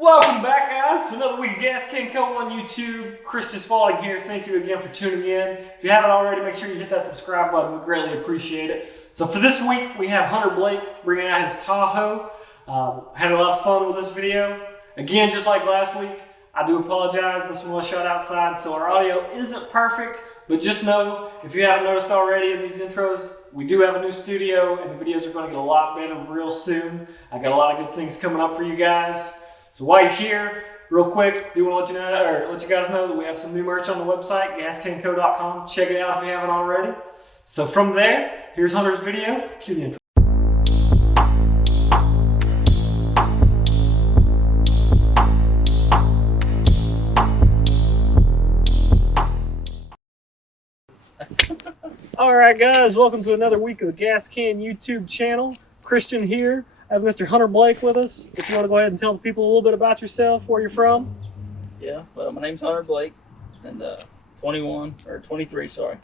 Welcome back, guys, to another week of GasCanCo on YouTube. Christian Spaulding here. Thank you again for tuning in. If you haven't already, make sure you hit that subscribe button. We greatly appreciate it. So for this week, we have Hunter Blake bringing out his Tahoe. Had a lot of fun with this video. Again, just like last week, I do apologize. This one was shot outside, so our audio isn't perfect. But just know, if you haven't noticed already in these intros, we do have a new studio, and the videos are going to get a lot better real soon. I got a lot of good things coming up for you guys. So while you're here, real quick, do want to let you guys know that we have some new merch on the website, GasCanCo.com. Check it out if you haven't already. So from there, here's Hunter's video. Cue the intro. All right, guys, welcome to another week of the GasCan YouTube channel. Christian here. I have Mr. Hunter Blake with us. If you want to go ahead and tell the people a little bit about yourself, where you're from. Yeah, well, my name's Hunter Blake, and 23, sorry.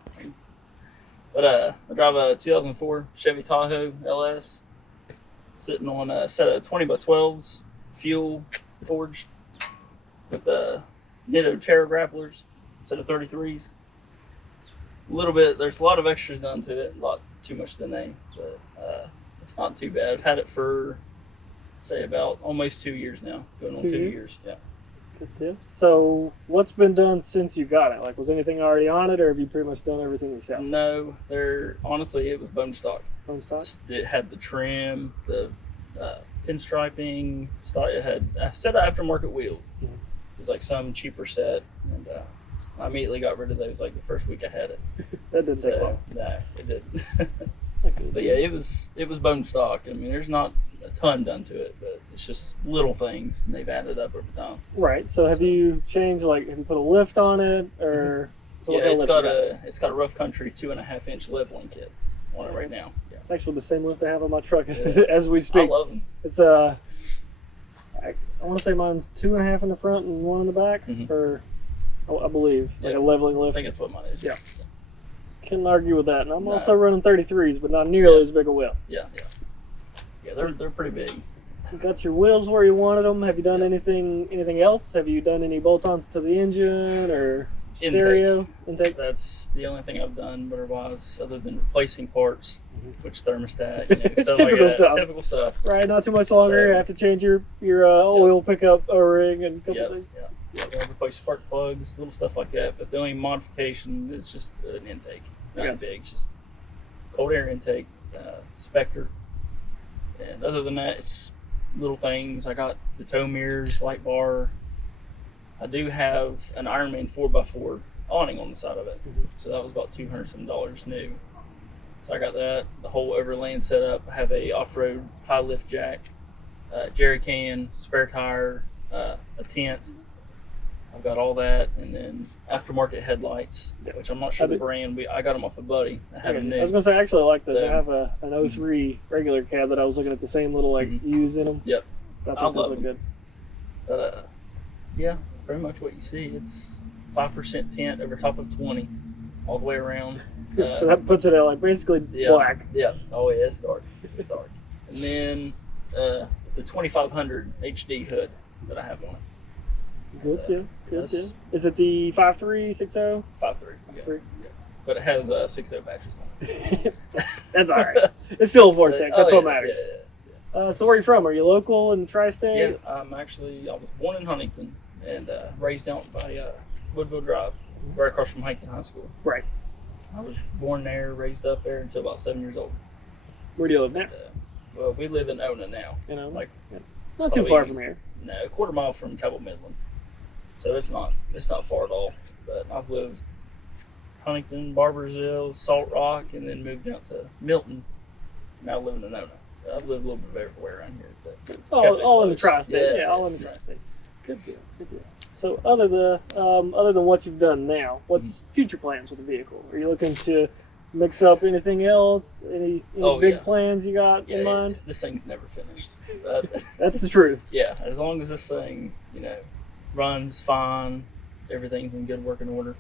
But I drive a 2004 Chevy Tahoe LS, sitting on a set of 20x12s, fuel forged, with Nitto Terra grapplers, set of 33s. There's a lot of extras done to it, a lot too much to name, but it's not too bad. I've had it for, say, about almost 2 years now, going on 2 years. Yeah. Good deal. So, what's been done since you got it? Like, was anything already on it, or have you pretty much done everything yourself? No, honestly, it was bone stock. Bone stock? It had the trim, the pinstriping, stock. It had a set of aftermarket wheels. Mm-hmm. It was like some cheaper set, and I immediately got rid of those like the first week I had it. That didn't take long. No, it didn't. But yeah, it was bone stock. I mean, there's not a ton done to it, but it's just little things, and they've added up over time. Right. So have you changed, like, have you put a lift on it, or? Yeah, it's got a rough country 2.5-inch leveling kit on it right now. Yeah. It's actually the same lift I have on my truck as we speak. I love them. It's I want to say mine's 2.5 in the front and 1 in the back, or I believe like a leveling lift. I think that's what mine is. Yeah. Can't argue with that. And I'm also running 33s, but not nearly as big a wheel. Yeah. They're pretty big. You got your wheels where you wanted them. Have you done anything else? Have you done any bolt-ons to the engine or stereo intake? That's the only thing I've done motor-wise, other than replacing parts, which thermostat, stuff typical like stuff. Typical stuff. Right. Not too much longer. You have to change your oil pickup O-ring and a couple things. Yeah, replace spark plugs, little stuff like that. But the only modification is just an intake. Not big, it's just cold air intake, Spectre. And other than that, it's little things. I got the tow mirrors, light bar. I do have an Ironman 4x4 awning on the side of it. So that was about $200 new. So I got that, the whole overland setup. I have a off-road high lift jack, jerry can, spare tire, a tent. I've got all that, and then aftermarket headlights, which I'm not sure the brand. I got them off a buddy. I was going to say, actually, I like those. I have an 03 regular cab that I was looking at the same little U's in them. Yep. I thought those look good. But yeah, pretty much what you see. It's 5% tint over top of 20, all the way around. So that puts it at like basically black. Yeah. Oh yeah, it's dark. It's dark. And then the 2500 HD hood that I have on it. Good deal. Good deal. Is it the 5.3, 6.0? 5.3. Yeah. But it has 6.0 batteries on it. That's all right. It's still a Vortec. That's what matters. Yeah. So where are you from? Are you local in the tri-state? Yeah, I was born in Huntington and raised out by Woodville Drive, right across from Huntington High School. Right. I was born there, raised up there until about 7 years old. Where do you live now? Well, we live in Ona now. Not too far from here. No, a quarter mile from Cabell Midland. So it's not far at all. But I've lived Huntington, Barbersville, Salt Rock, and then moved out to Milton. Now living in Ona. So I've lived a little bit of everywhere around here. But all in the tri-state. Yeah, all in the tri-state. Good deal. Good deal. So other than what you've done now, what's future plans with the vehicle? Are you looking to mix up anything else? Any big plans you got in mind? This thing's never finished. That's the truth. Yeah, as long as this thing, runs fine, everything's in good working order.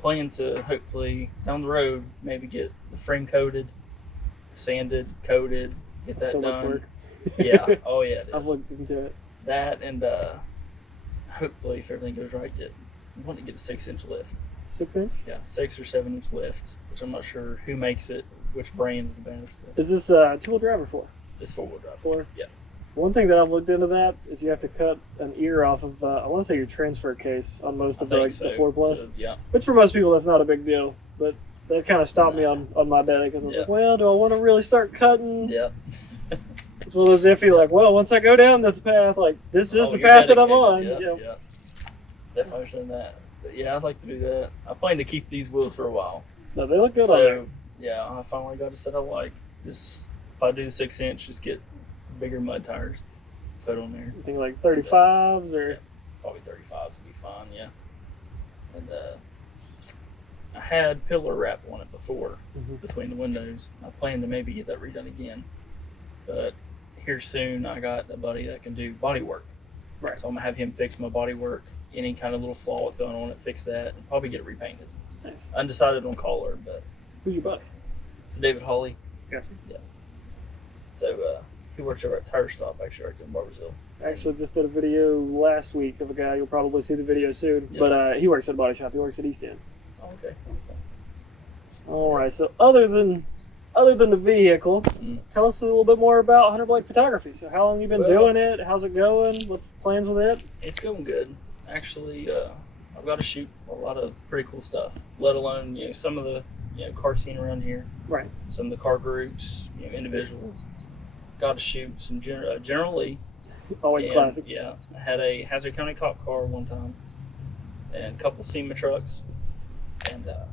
Plan to hopefully down the road maybe get the frame coated, sanded, coated, get that done. Much work. Yeah. Oh yeah. It is. I've looked into it. that, and hopefully, if everything goes right, I want to get a 6-inch lift. 6-inch? Yeah, 6 or 7-inch lift, which I'm not sure who makes it, which brand is the best. Is this 2-wheel drive or 4? It's 4-wheel drive. 4? Yeah. One thing that I've looked into that is you have to cut an ear off of, I want to say your transfer case on most of the 4 Plus. So, yeah. Which for most people, that's not a big deal. But that kind of stopped me on my belly because I was like, well, do I want to really start cutting? Yeah. It's one of those iffy, like, well, once I go down this path, like, this is the path that I'm on. Yeah. Definitely understand that. But yeah, I'd like to do that. I plan to keep these wheels for a while. No, they look good on there. Yeah, I finally got a set I like. Just, if I do the 6-inch, just get bigger mud tires put on there. You think like 35s or? Yeah, probably 35s would be fine, yeah. And I had pillar wrap on it before, between the windows. I plan to maybe get that redone again. But here soon, I got a buddy that can do body work. Right. So I'm going to have him fix my body work, any kind of little flaw that's going on it, fix that, and probably get it repainted. Nice. Undecided on color, but. Who's your buddy? It's David Hawley. Gotcha. Yeah. So he works over at Tire Stop, actually, right there in Barbersville. I actually just did a video last week of a guy. You'll probably see the video soon. Yep. But he works at a body shop. He works at East End. Oh, okay. All right. So other than the vehicle, tell us a little bit more about Hunter Blake Photography. So how long you been doing it? How's it going? What's the plans with it? It's going good. Actually, I've got to shoot a lot of pretty cool stuff, let alone some of the car scene around here. Right. Some of the car groups, individuals. Got to shoot some generally. Always classic. Yeah. I had a Hazard County cop car one time and a couple SEMA trucks and a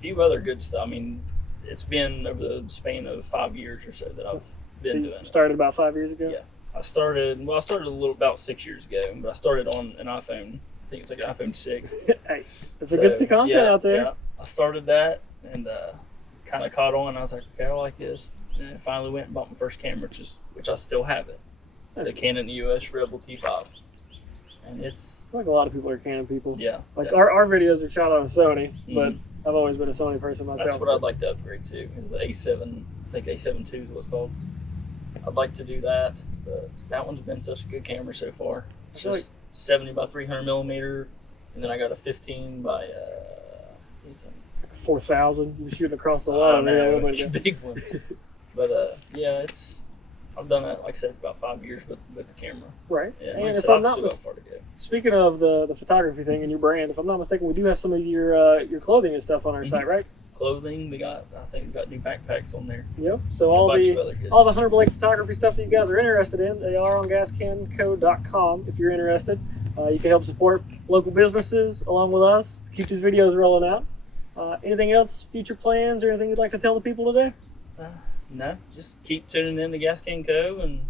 few other good stuff. I mean, it's been over the span of 5 years or so that I've been doing it. Started about 5 years ago? Yeah. I started about 6 years ago, but I started on an iPhone. I think it's like an iPhone 6. Hey, that's a good stick content out there. Yeah. I started that and kind of caught on. I was like, okay, I like this. And I finally went and bought my first camera, which I still have it. The Canon EOS Rebel T5. And it's... like a lot of people are Canon people. Yeah. Like our videos are shot on a Sony, but I've always been a Sony person myself. That's what I'd like to upgrade to. Is the A7, I think A7 II is what it's called. I'd like to do that, but that one's been such a good camera so far. It's just 70 by 300 millimeter, and then I got a 15 by 4,000. You're shooting across the line. It's a big one. But yeah, I've done that, like I said, for about 5 years with the camera. Right. Yeah, and like if I'm not far to go. Speaking of the photography thing and your brand, if I'm not mistaken, we do have some of your clothing and stuff on our site, right? Clothing, I think we got new backpacks on there. Yep. So all the Hunter Blake photography stuff that you guys are interested in, they are on GasCanCo.com. If you're interested, you can help support local businesses along with us to keep these videos rolling out. Anything else, future plans, or anything you'd like to tell the people today? No, just keep tuning in to GasCanCo and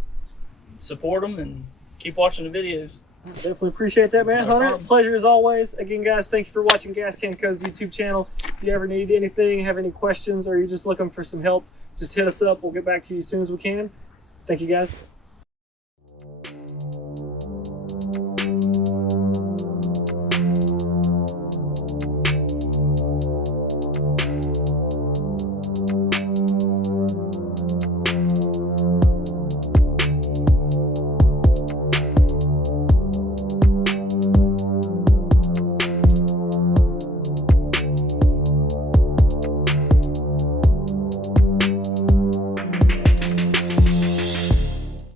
support them and keep watching the videos. Definitely appreciate that, man. Hunter, pleasure as always. Again, guys, thank you for watching GasCanCo's YouTube channel. If you ever need anything, have any questions, or you're just looking for some help, just hit us up. We'll get back to you as soon as we can. Thank you, guys.